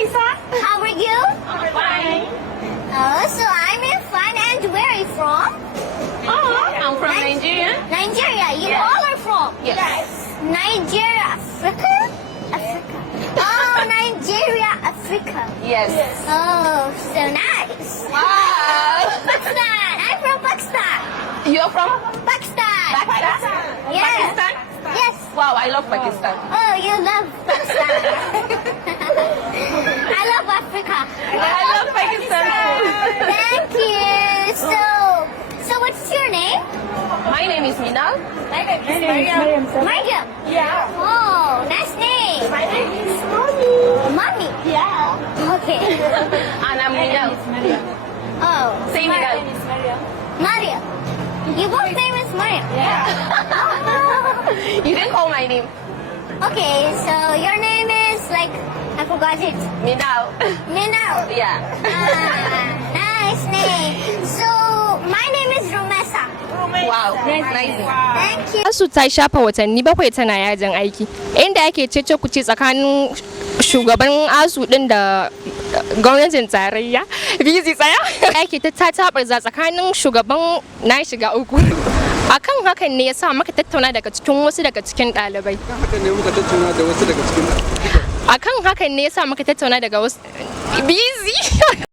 Isa. How are you? I'm fine. Oh, so I'm in fun. And where are you from? I'm from Nigeria. Nigeria. You Yes. all are from? Yes. Nigeria, Africa? Africa. Oh, Nigeria, Africa. Yes. Oh, so nice. Wow. Pakistan. I'm from Pakistan. You're from Pakistan. Pakistan? Yes. Pakistan? Yes. Wow, I love Pakistan. Oh, you love Pakistan. I love Africa. I love Pakistan too. Thank you. So what's your name? My name is Minal. My name is Mariam. Mariam. Yeah. Oh, nice name. My name is Momee. Mommy. Yeah. Okay. And I'm Minal. Oh, Say My Minal. name is Mariam. Mariam. You both name is Mariam. Yeah. You didn't call my name. Okay, so your name is like I forgot it. Minal. Minal. Yeah. Nice name. So my name is Rumesa. Wow. Nice. Thank you. Asu ta shafa watanni 7 tana yajin aiki, inda ake cece kuce tsakanin shugaban asu din da gwamnatin tarayya. Bizi tsaya. Ake ta taɓarza tsakanin shugaban na shiga uku. Akan hakan ne yasa muka tattauna daga cikin wasu daga cikin ɗalibai. Akan hakan ne yasa muka tattauna daga wasu. Bizi.